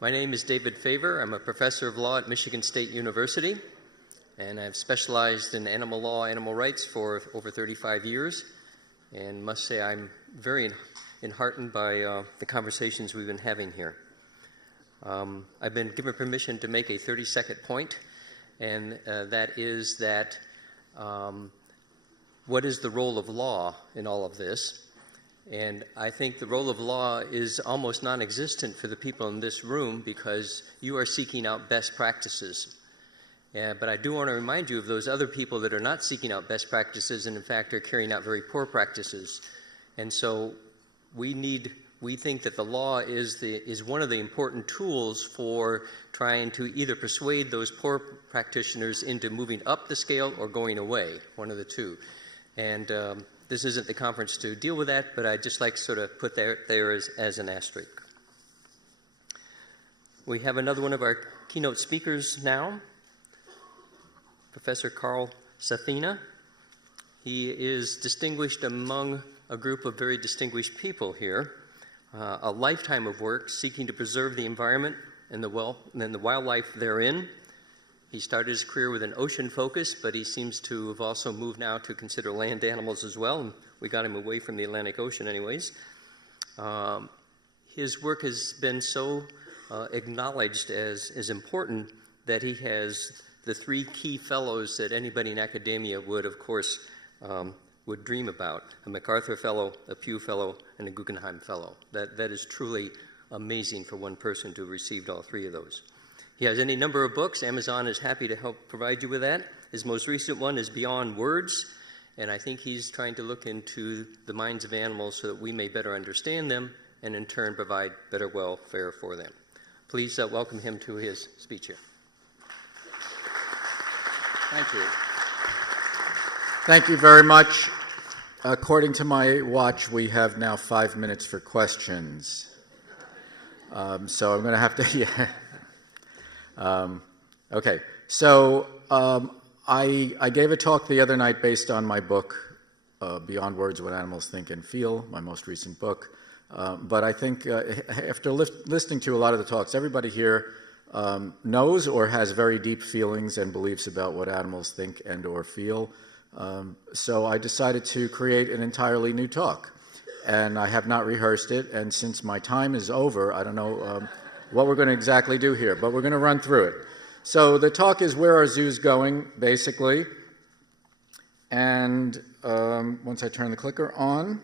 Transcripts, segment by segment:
My name is David Favor. I'm a professor of law at Michigan State University, and I've specialized in animal law, animal rights for over 35 years, and must say I'm very enheartened by the conversations we've been having here. I've been given permission to make a 30-second point, and that is that what is the role of law in all of this? And I think the role of law is almost non-existent for the people in this room because you are seeking out best practices. But I do want to remind you of those other people that are not seeking out best practices and in fact are carrying out very poor practices. And so we think that the law is one of the important tools for trying to either persuade those poor practitioners into moving up the scale or going away, one of the two. And this isn't the conference to deal with that, but I'd just like to sort of put there as an asterisk. We have another one of our keynote speakers now, Professor Carl Safina. He is distinguished among a group of very distinguished people here. A lifetime of work seeking to preserve the environment and the wildlife therein. He started his career with an ocean focus, but he seems to have also moved now to consider land animals as well, and we got him away from the Atlantic Ocean anyways. His work has been so acknowledged as important that he has the 3 key fellows that anybody in academia would, of course, would dream about: a MacArthur Fellow, a Pew Fellow, and a Guggenheim Fellow. That is truly amazing for one person to have received all 3 of those. He has any number of books. Amazon is happy to help provide you with that. His most recent one is Beyond Words, and I think he's trying to look into the minds of animals so that we may better understand them and in turn provide better welfare for them. Please welcome him to his speech here. Thank you. Thank you very much. According to my watch, we have now 5 minutes for questions. So I'm going to have to, yeah. Okay, so I gave a talk the other night based on my book, Beyond Words, What Animals Think and Feel, my most recent book. But I think after listening to a lot of the talks, everybody here knows or has very deep feelings and beliefs about what animals think and or feel. So I decided to create an entirely new talk. And I have not rehearsed it, and since my time is over, I don't know what we're going to exactly do here, but we're going to run through it. So the talk is where are zoos going, basically. And once I turn the clicker on,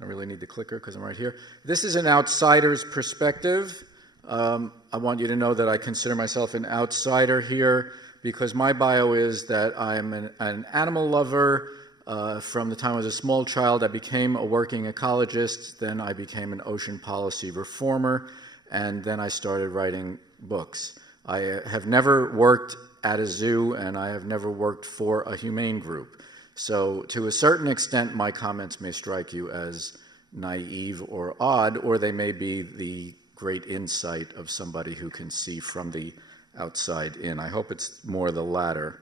I really need the clicker because I'm right here. This is an outsider's perspective. I want you to know that I consider myself an outsider here because my bio is that I'm an animal lover. From the time I was a small child, I became a working ecologist. Then I became an ocean policy reformer. And then I started writing books. I have never worked at a zoo, and I have never worked for a humane group. So to a certain extent, my comments may strike you as naive or odd, or they may be the great insight of somebody who can see from the outside in. I hope it's more the latter.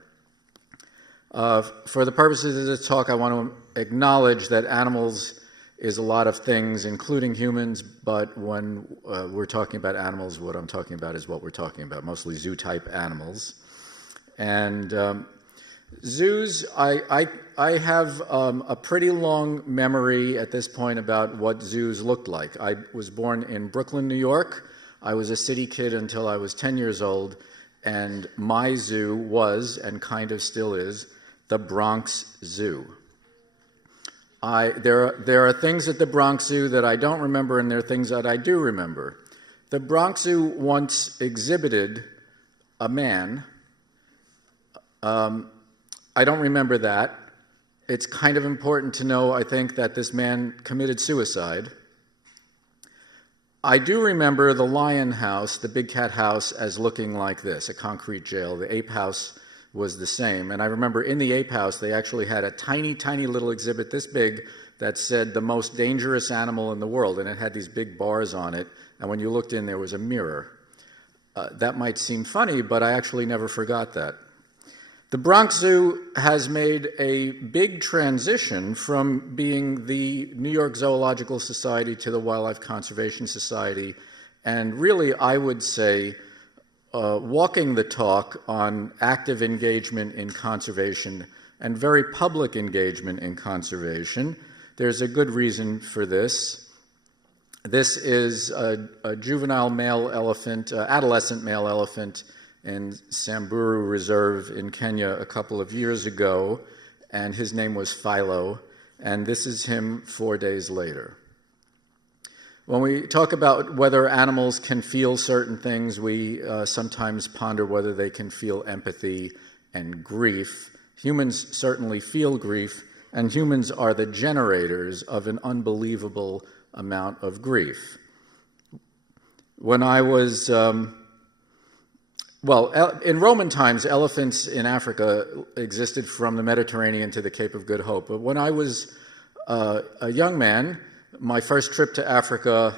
For the purposes of this talk, I want to acknowledge that animals is a lot of things, including humans, but when we're talking about animals, what I'm talking about is what we're talking about, mostly zoo-type animals. And zoos, I have a pretty long memory at this point about what zoos looked like. I was born in Brooklyn, New York. I was a city kid until I was 10 years old, and my zoo was, and kind of still is, the Bronx Zoo. There are things at the Bronx Zoo that I don't remember, and there are things that I do remember. The Bronx Zoo once exhibited a man. I don't remember that. It's kind of important to know, I think, that this man committed suicide. I do remember the Lion House, the Big Cat House, as looking like this, a concrete jail. The Ape House was the same. And I remember in the Ape House, they actually had a tiny, tiny little exhibit this big that said the most dangerous animal in the world. And it had these big bars on it. And when you looked in, there was a mirror. That might seem funny, but I actually never forgot that. The Bronx Zoo has made a big transition from being the New York Zoological Society to the Wildlife Conservation Society. and really, I would say, walking the talk on active engagement in conservation and very public engagement in conservation. There's a good reason for this. This is a juvenile male elephant, adolescent male elephant in Samburu Reserve in Kenya a couple of years ago, and his name was Philo, and this is him 4 days later. When we talk about whether animals can feel certain things, we sometimes ponder whether they can feel empathy and grief. Humans certainly feel grief, and humans are the generators of an unbelievable amount of grief. When I was, in Roman times, elephants in Africa existed from the Mediterranean to the Cape of Good Hope. But when I was a young man, my first trip to Africa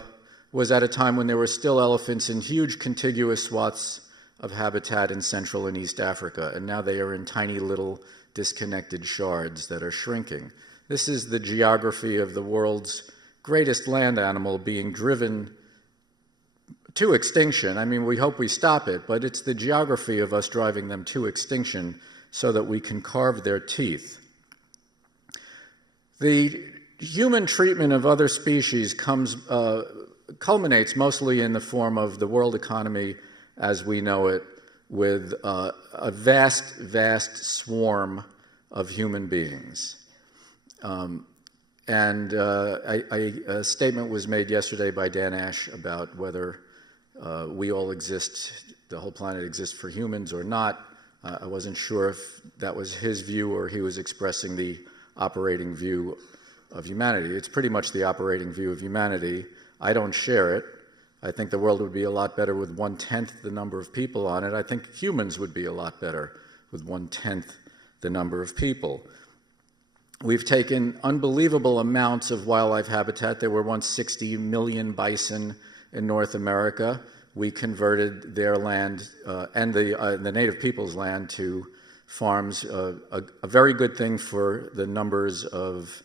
was at a time when there were still elephants in huge contiguous swaths of habitat in Central and East Africa, and now they are in tiny little disconnected shards that are shrinking. This is the geography of the world's greatest land animal being driven to extinction. I mean, we hope we stop it, but it's the geography of us driving them to extinction so that we can carve their teeth. The human treatment of other species culminates mostly in the form of the world economy as we know it, with a vast, vast swarm of human beings. A statement was made yesterday by Dan Ash about whether we all exist, the whole planet exists for humans or not. I wasn't sure if that was his view or he was expressing the operating view of humanity. It's pretty much the operating view of humanity. I don't share it. I think the world would be a lot better with 1/10 the number of people on it. I think humans would be a lot better with 1/10 the number of people. We've taken unbelievable amounts of wildlife habitat. There were once 60 million bison in North America. We converted their land and the native people's land to farms, a very good thing for the numbers of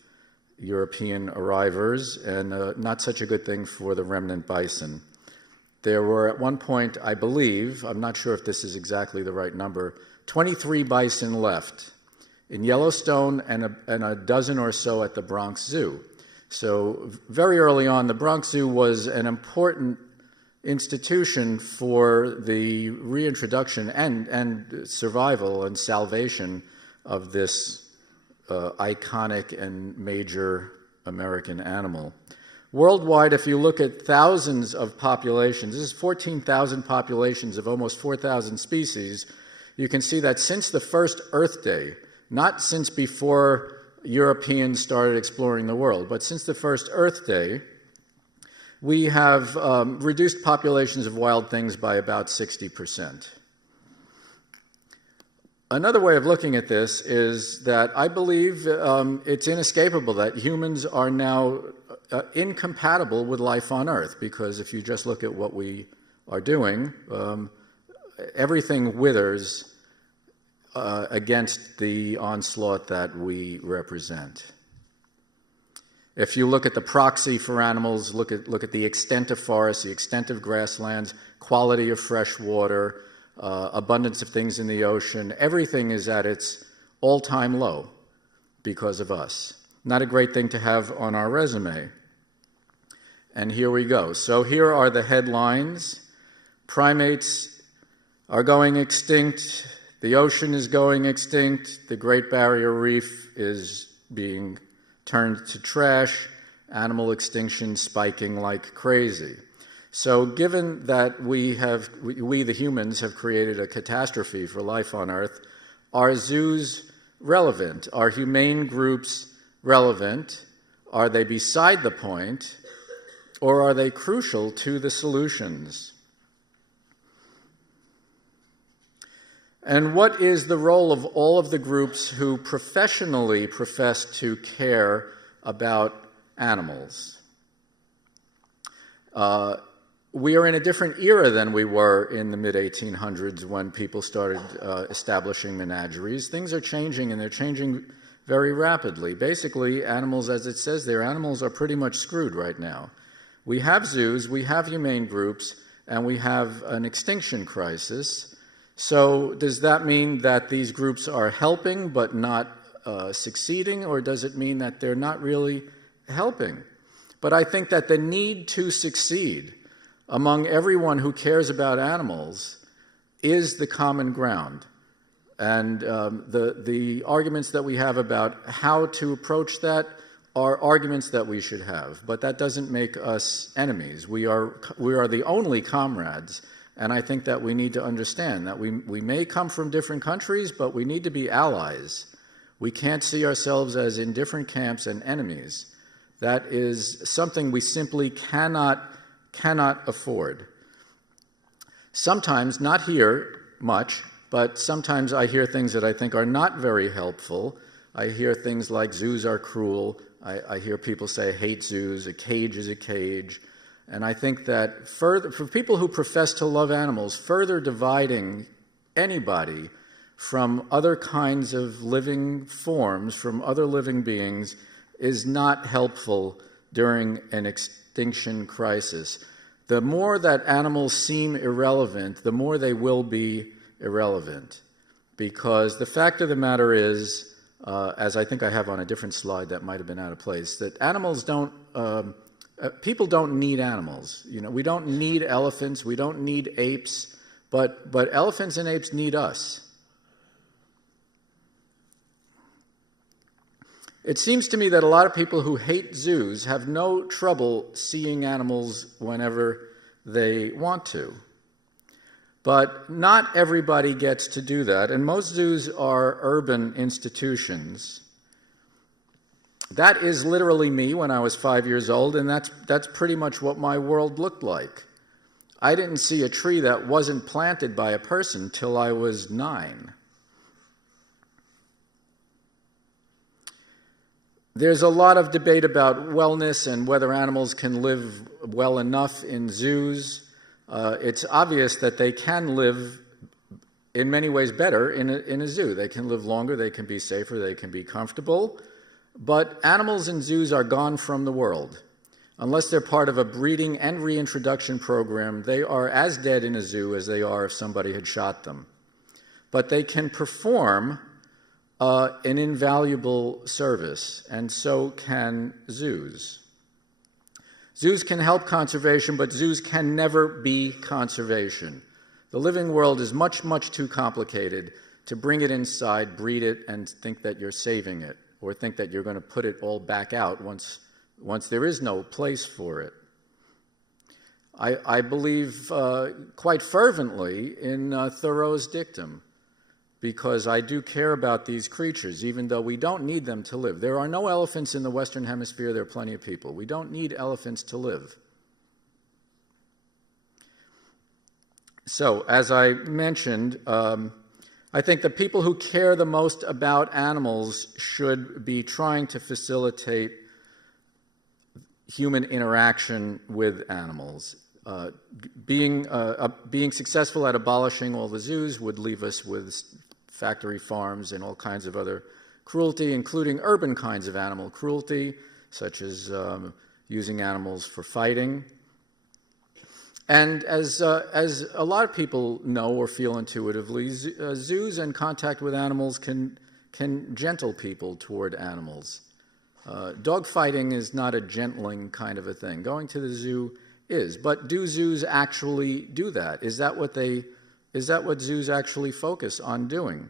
European arrivers, and not such a good thing for the remnant bison. There were at one point, I believe, I'm not sure if this is exactly the right number, 23 bison left in Yellowstone and a dozen or so at the Bronx Zoo. So very early on, the Bronx Zoo was an important institution for the reintroduction and survival and salvation of this iconic and major American animal. Worldwide, if you look at thousands of populations, this is 14,000 populations of almost 4,000 species, you can see that since the first Earth Day, not since before Europeans started exploring the world, but since the first Earth Day, we have reduced populations of wild things by about 60%. Another way of looking at this is that I believe it's inescapable that humans are now incompatible with life on Earth, because if you just look at what we are doing, everything withers against the onslaught that we represent. If you look at the proxy for animals, look at the extent of forests, the extent of grasslands, quality of fresh water, abundance of things in the ocean, everything is at its all-time low because of us. Not a great thing to have on our resume. And here we go. So here are the headlines. Primates are going extinct. The ocean is going extinct. The Great Barrier Reef is being turned to trash. Animal extinction spiking like crazy. So given that we the humans have created a catastrophe for life on Earth, are zoos relevant? Are humane groups relevant? Are they beside the point? Or are they crucial to the solutions? And what is the role of all of the groups who professionally profess to care about animals? We are in a different era than we were in the mid-1800s when people started establishing menageries. Things are changing, and they're changing very rapidly. Basically, animals, as it says there, animals are pretty much screwed right now. We have zoos, we have humane groups, and we have an extinction crisis. So does that mean that these groups are helping but not succeeding, or does it mean that they're not really helping? But I think that the need to succeed among everyone who cares about animals is the common ground. And the arguments that we have about how to approach that are arguments that we should have. But that doesn't make us enemies. We are the only comrades. And I think that we need to understand that we may come from different countries, but we need to be allies. We can't see ourselves as in different camps and enemies. That is something we simply cannot afford. Sometimes, not here much, but sometimes I hear things that I think are not very helpful. I hear things like zoos are cruel. I hear people say, I hate zoos, a cage is a cage. And I think that for people who profess to love animals, further dividing anybody from other kinds of living forms, from other living beings, is not helpful during an extinction crisis. The more that animals seem irrelevant, the more they will be irrelevant. Because the fact of the matter is, as I think I have on a different slide that might have been out of place, that animals don't, people don't need animals. You know, we don't need elephants, we don't need apes, but elephants and apes need us. It seems to me that a lot of people who hate zoos have no trouble seeing animals whenever they want to. But not everybody gets to do that, and most zoos are urban institutions. That is literally me when I was 5 years old, and that's pretty much what my world looked like. I didn't see a tree that wasn't planted by a person till I was 9. There's a lot of debate about wellness and whether animals can live well enough in zoos. It's obvious that they can live in many ways better in a zoo. They can live longer, they can be safer, they can be comfortable. But animals in zoos are gone from the world. Unless they're part of a breeding and reintroduction program, they are as dead in a zoo as they are if somebody had shot them. But they can perform an invaluable service, and so can zoos. Zoos can help conservation, but zoos can never be conservation. The living world is much, much too complicated to bring it inside, breed it, and think that you're saving it, or think that you're going to put it all back out once there is no place for it. I believe quite fervently in Thoreau's dictum, because I do care about these creatures, even though we don't need them to live. There are no elephants in the Western Hemisphere. There are plenty of people. We don't need elephants to live. So, as I mentioned, I think the people who care the most about animals should be trying to facilitate human interaction with animals. Being successful at abolishing all the zoos would leave us with factory farms and all kinds of other cruelty, including urban kinds of animal cruelty, such as using animals for fighting. And as a lot of people know or feel intuitively, zoos and contact with animals can gentle people toward animals. Dog fighting is not a gentling kind of a thing. Going to the zoo is. But do zoos actually do that? Is that what zoos actually focus on doing?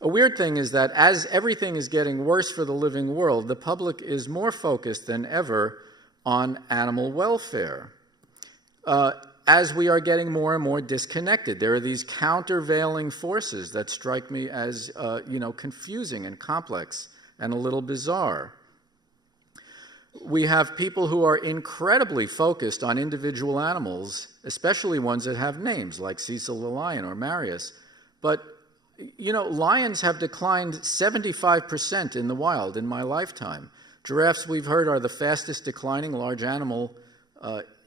A weird thing is that as everything is getting worse for the living world, the public is more focused than ever on animal welfare. As we are getting more and more disconnected, there are these countervailing forces that strike me as confusing and complex and a little bizarre. We have people who are incredibly focused on individual animals, especially ones that have names like Cecil the lion or Marius. But, lions have declined 75% in the wild in my lifetime. Giraffes, we've heard, are the fastest declining large animal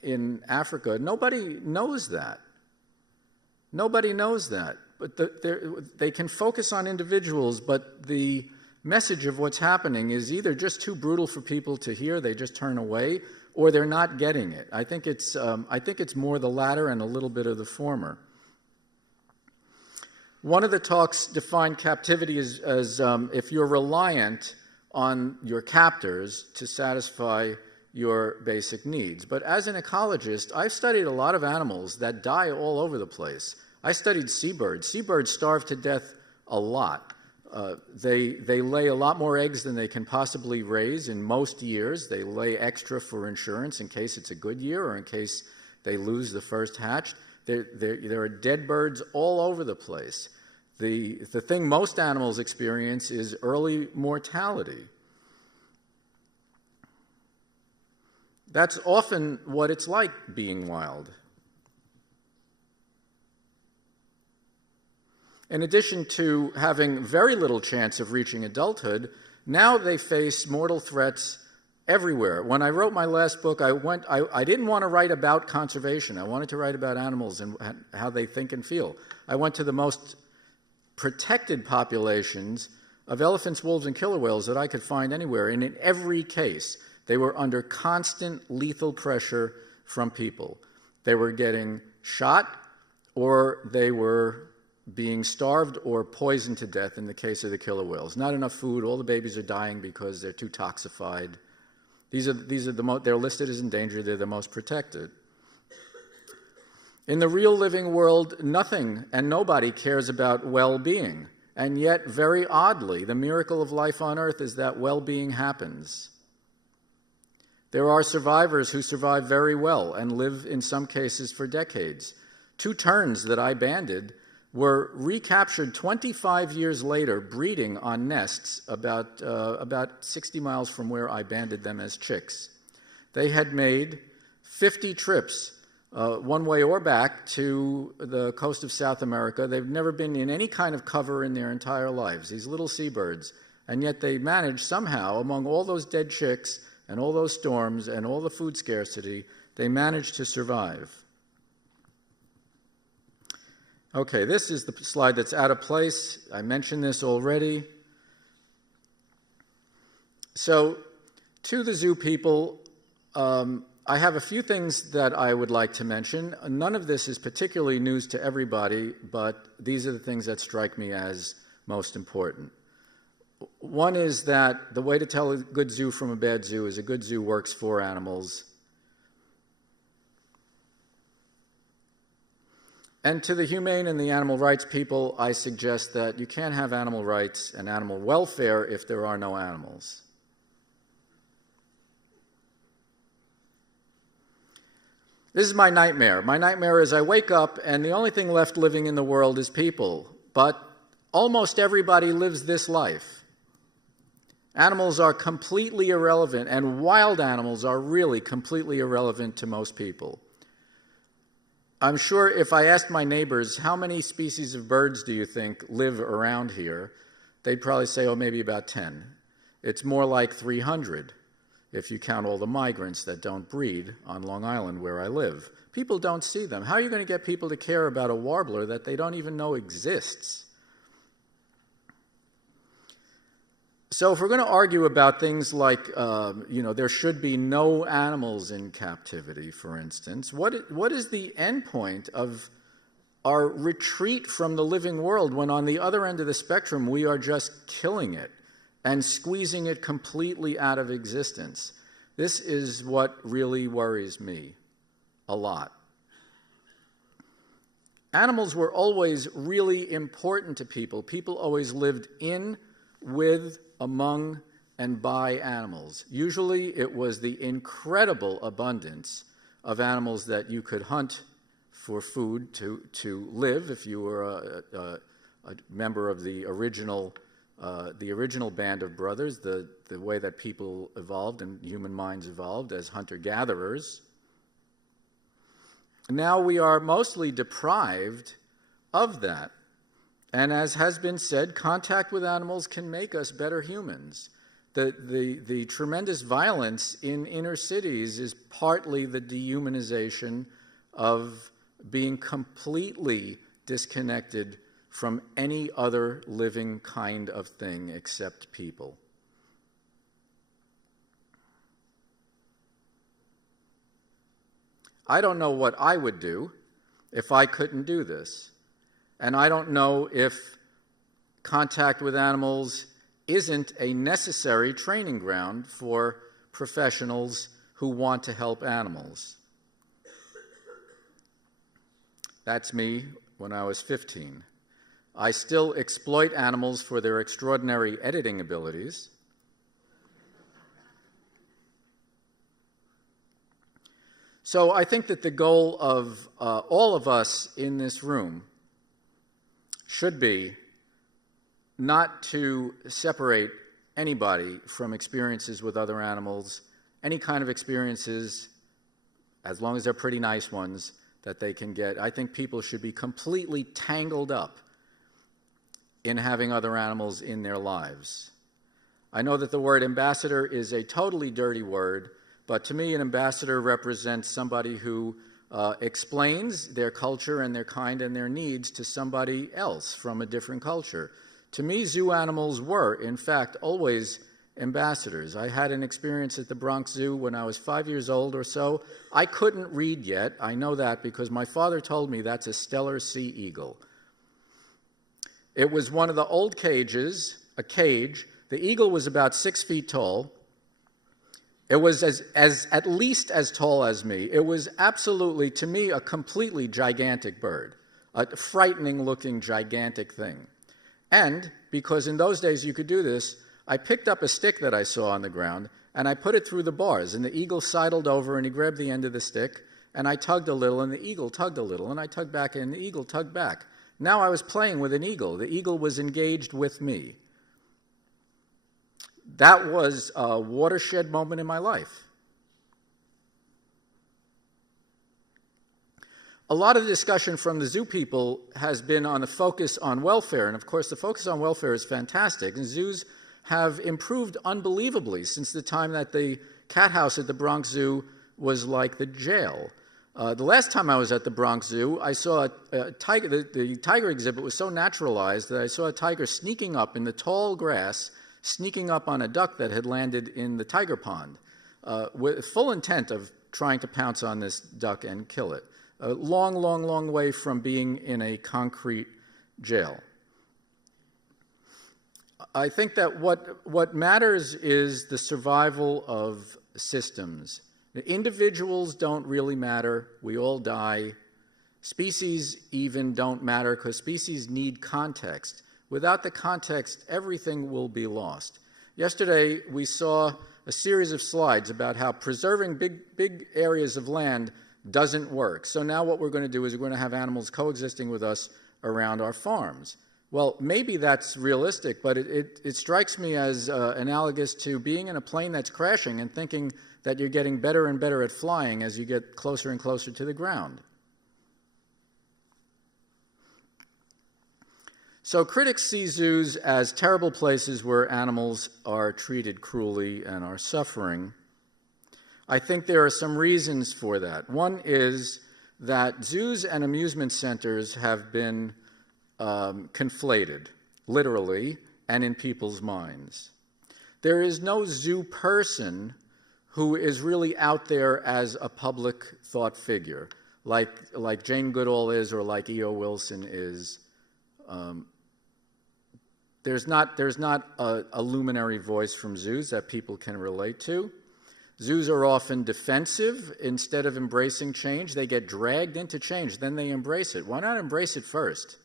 in Africa. Nobody knows that. Nobody knows that. But they can focus on individuals, but the message of what's happening is either just too brutal for people to hear, they just turn away, or they're not getting it. I think it's more the latter and a little bit of the former. One of the talks defined captivity as if you're reliant on your captors to satisfy your basic needs. But as an ecologist, I've studied a lot of animals that die all over the place. I studied seabirds. Seabirds starve to death a lot. They lay a lot more eggs than they can possibly raise in most years. They lay extra for insurance in case it's a good year or in case they lose the first hatch. There are dead birds all over the place. The thing most animals experience is early mortality. That's often what it's like being wild. In addition to having very little chance of reaching adulthood, now they face mortal threats everywhere. When I wrote my last book, I didn't want to write about conservation. I wanted to write about animals and how they think and feel. I went to the most protected populations of elephants, wolves, and killer whales that I could find anywhere, and in every case, they were under constant lethal pressure from people. They were getting shot, or they were being starved or poisoned to death in the case of the killer whales. Not enough food, all the babies are dying because they're too toxified. They're listed as endangered, they're the most protected. In the real living world, nothing and nobody cares about well-being. And yet, very oddly, the miracle of life on Earth is that well-being happens. There are survivors who survive very well and live in some cases for decades. 2 terns that I banded were recaptured 25 years later, breeding on nests about 60 miles from where I banded them as chicks. They had made 50 trips, one way or back, to the coast of South America. They've never been in any kind of cover in their entire lives, these little seabirds. And yet they managed somehow, among all those dead chicks and all those storms and all the food scarcity, they managed to survive. Okay, this is the slide that's out of place. I mentioned this already. So, to the zoo people, I have a few things that I would like to mention. None of this is particularly news to everybody, but these are the things that strike me as most important. One is that the way to tell a good zoo from a bad zoo is a good zoo works for animals. And to the humane and the animal rights people, I suggest that you can't have animal rights and animal welfare if there are no animals. This is my nightmare. My nightmare is I wake up and the only thing left living in the world is people. But almost everybody lives this life. Animals are completely irrelevant, and wild animals are really completely irrelevant to most people. I'm sure if I asked my neighbors, how many species of birds do you think live around here, they'd probably say, oh, maybe about 10. It's more like 300 if you count all the migrants that don't breed on Long Island where I live. People don't see them. How are you going to get people to care about a warbler that they don't even know exists? So if we're going to argue about things like, there should be no animals in captivity, for instance, what is the end point of our retreat from the living world when on the other end of the spectrum we are just killing it and squeezing it completely out of existence? This is what really worries me a lot. Animals were always really important to people. People always lived in, with, among, and by animals. Usually it was the incredible abundance of animals that you could hunt for food to live if you were a member of the original band of brothers, the way that people evolved and human minds evolved as hunter-gatherers. Now we are mostly deprived of that. And as has been said, contact with animals can make us better humans. The tremendous violence in inner cities is partly the dehumanization of being completely disconnected from any other living kind of thing except people. I don't know what I would do if I couldn't do this. And I don't know if contact with animals isn't a necessary training ground for professionals who want to help animals. That's me when I was 15. I still exploit animals for their extraordinary editing abilities. So I think that the goal of all of us in this room should be not to separate anybody from experiences with other animals, any kind of experiences, as long as they're pretty nice ones, that they can get. I think people should be completely tangled up in having other animals in their lives. I know that the word ambassador is a totally dirty word, but to me an ambassador represents somebody who explains their culture and their kind and their needs to somebody else from a different culture. To me, zoo animals were, in fact, always ambassadors. I had an experience at the Bronx Zoo when I was 5 years old or so. I couldn't read yet. I know that because my father told me that's a Steller sea eagle. It was one of the old cages, a cage. The eagle was about 6 feet tall. It was as at least as tall as me. It was absolutely, to me, a completely gigantic bird, a frightening-looking, gigantic thing. And because in those days you could do this, I picked up a stick that I saw on the ground, and I put it through the bars, and the eagle sidled over, and he grabbed the end of the stick, and I tugged a little, and the eagle tugged a little, and I tugged back, and the eagle tugged back. Now I was playing with an eagle. The eagle was engaged with me. That was a watershed moment in my life. A lot of the discussion from the zoo people has been on the focus on welfare, and of course the focus on welfare is fantastic, and zoos have improved unbelievably since the time that the cat house at the Bronx Zoo was like the jail. The last time I was at the Bronx Zoo, I saw a tiger. The tiger exhibit was so naturalized that I saw a tiger sneaking up in the tall grass, sneaking up on a duck that had landed in the tiger pond, with full intent of trying to pounce on this duck and kill it. A long, long, long way from being in a concrete jail. I think that what matters is the survival of systems. The individuals don't really matter. We all die. Species even don't matter because species need context. Without the context, everything will be lost. Yesterday, we saw a series of slides about how preserving big areas of land doesn't work. So now what we're going to do is we're going to have animals coexisting with us around our farms. Well, maybe that's realistic, but it strikes me as analogous to being in a plane that's crashing and thinking that you're getting better and better at flying as you get closer and closer to the ground. So critics see zoos as terrible places where animals are treated cruelly and are suffering. I think there are some reasons for that. One is that zoos and amusement centers have been conflated, literally, and in people's minds. There is no zoo person who is really out there as a public thought figure, like Jane Goodall is or like E.O. Wilson is. There's not a luminary voice from zoos that people can relate to. Zoos are often defensive. Instead of embracing change, they get dragged into change. Then they embrace it. Why not embrace it first?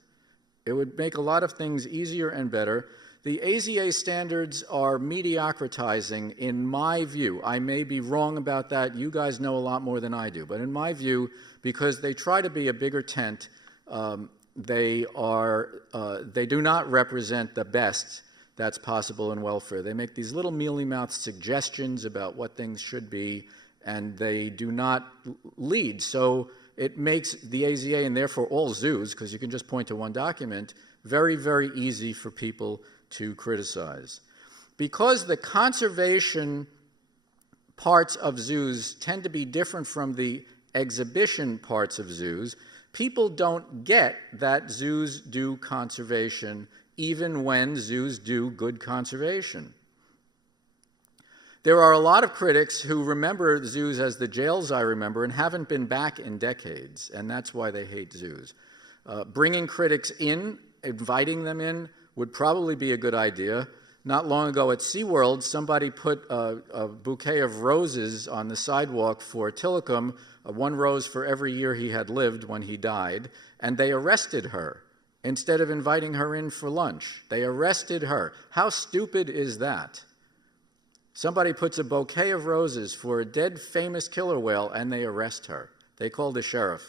It would make a lot of things easier and better. The AZA standards are mediocratizing, in my view. I may be wrong about that. You guys know a lot more than I do. But in my view, because they try to be a bigger tent, they do not represent the best that's possible in welfare. They make these little mealy-mouthed suggestions about what things should be, and they do not lead. So it makes the AZA, and therefore all zoos, because you can just point to one document, very, very easy for people to criticize. Because the conservation parts of zoos tend to be different from the exhibition parts of zoos, people don't get that zoos do conservation even when zoos do good conservation. There are a lot of critics who remember zoos as the jails I remember and haven't been back in decades, and that's why they hate zoos. Bringing critics in, inviting them in, would probably be a good idea. Not long ago at SeaWorld, somebody put a bouquet of roses on the sidewalk for Tillicum, one rose for every year he had lived when he died, and they arrested her instead of inviting her in for lunch. They arrested her. How stupid is that? Somebody puts a bouquet of roses for a dead famous killer whale, and they arrest her. They call the sheriff.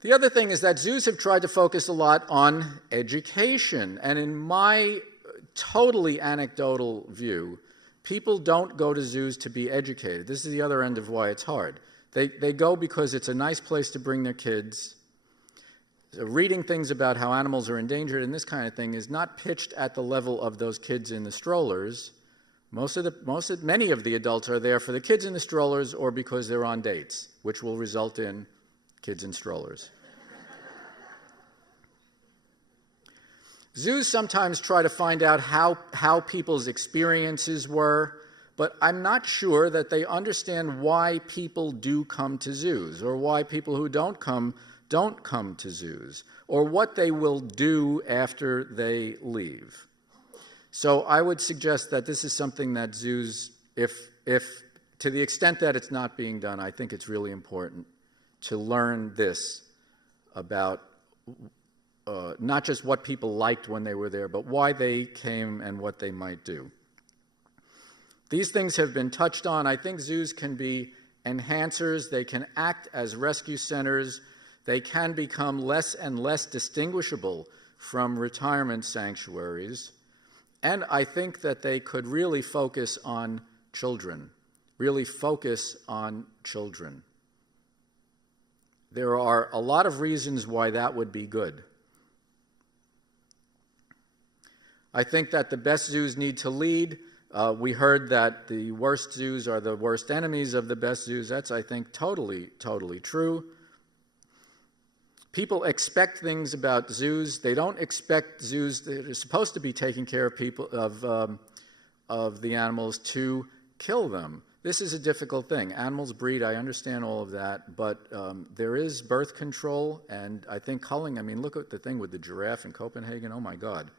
The other thing is that zoos have tried to focus a lot on education. And in my totally anecdotal view, people don't go to zoos to be educated. This is the other end of why it's hard. They go because it's a nice place to bring their kids. So reading things about how animals are endangered and this kind of thing is not pitched at the level of those kids in the strollers. Many of the adults are there for the kids in the strollers or because they're on dates, which will result in kids in strollers. Zoos sometimes try to find out how people's experiences were, but I'm not sure that they understand why people do come to zoos, or why people who don't come to zoos, or what they will do after they leave. So I would suggest that this is something that zoos, if to the extent that it's not being done, I think it's really important to learn this about not just what people liked when they were there, but why they came and what they might do. These things have been touched on. I think zoos can be enhancers. They can act as rescue centers. They can become less and less distinguishable from retirement sanctuaries. And I think that they could really focus on children, There are a lot of reasons why that would be good. I think that the best zoos need to lead. We heard that the worst zoos are the worst enemies of the best zoos. That's, I think, totally true. People expect things about zoos. They don't expect zoos that are supposed to be taking care of people of the animals to kill them. This is a difficult thing. Animals breed, I understand all of that, but there is birth control, and I think culling, look at the thing with the giraffe in Copenhagen, oh my God.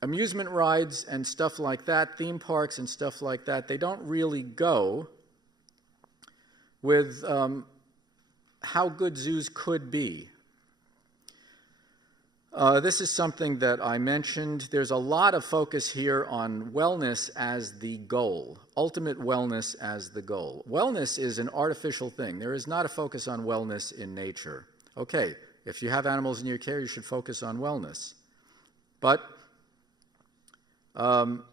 Amusement rides and stuff like that, theme parks and stuff like that, they don't really go with how good zoos could be. This is something that I mentioned. There's a lot of focus here on wellness as the goal, ultimate wellness as the goal. Wellness is an artificial thing. There is not a focus on wellness in nature. Okay, if you have animals in your care, you should focus on wellness. But wellness,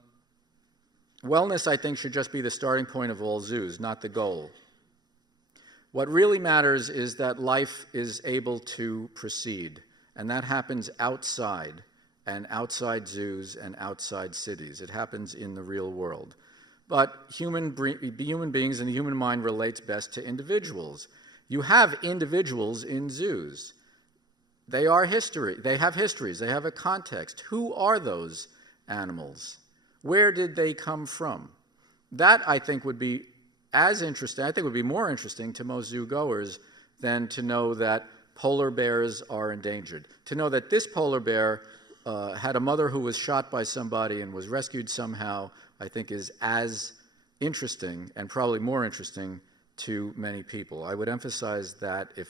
I think, should just be the starting point of all zoos, not the goal. What really matters is that life is able to proceed, and that happens outside, and outside zoos and outside cities. It happens in the real world. But human beings and the human mind relates best to individuals. You have individuals in zoos. They have histories, they have a context. Who are those animals? Where did they come from? That, I think, would be as interesting, I think would be more interesting to most zoo goers than to know that polar bears are endangered. To know that this polar bear had a mother who was shot by somebody and was rescued somehow, I think is as interesting and probably more interesting to many people. I would emphasize that if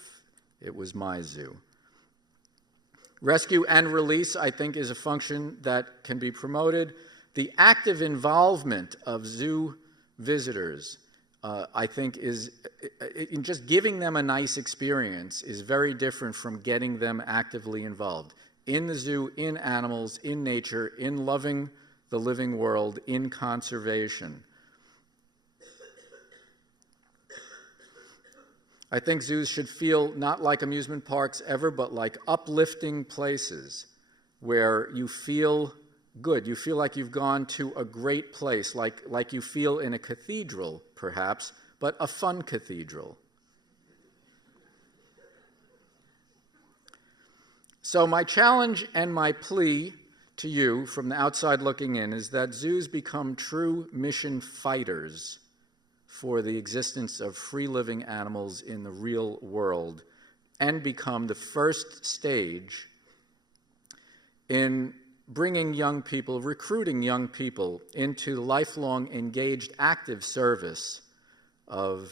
it was my zoo. Rescue and release, I think, is a function that can be promoted. The active involvement of zoo visitors, I think, is in just giving them a nice experience is very different from getting them actively involved in the zoo, in animals, in nature, in loving the living world, in conservation. I think zoos should feel not like amusement parks ever, but like uplifting places where you feel good. You feel like you've gone to a great place, like you feel in a cathedral, perhaps, but a fun cathedral. So my challenge and my plea to you from the outside looking in is that zoos become true mission fighters for the existence of free-living animals in the real world and become the first stage in bringing young people, recruiting young people into lifelong, engaged, active service of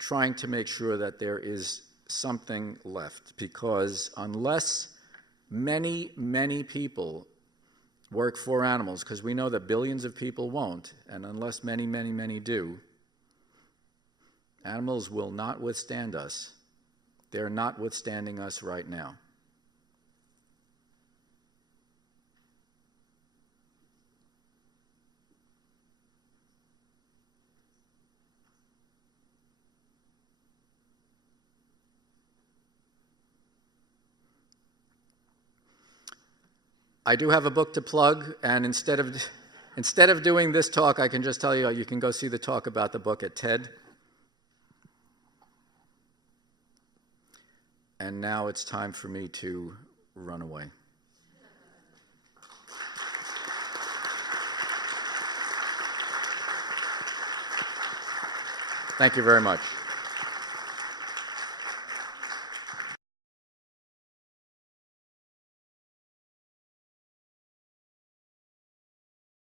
trying to make sure that there is something left. Because unless many, many people work for animals, because we know that billions of people won't, and unless many, many, many do, animals will not withstand us. They're not withstanding us right now. I do have a book to plug, and instead of doing this talk, I can just tell you, you can go see the talk about the book at TED. And now it's time for me to run away. Thank you very much.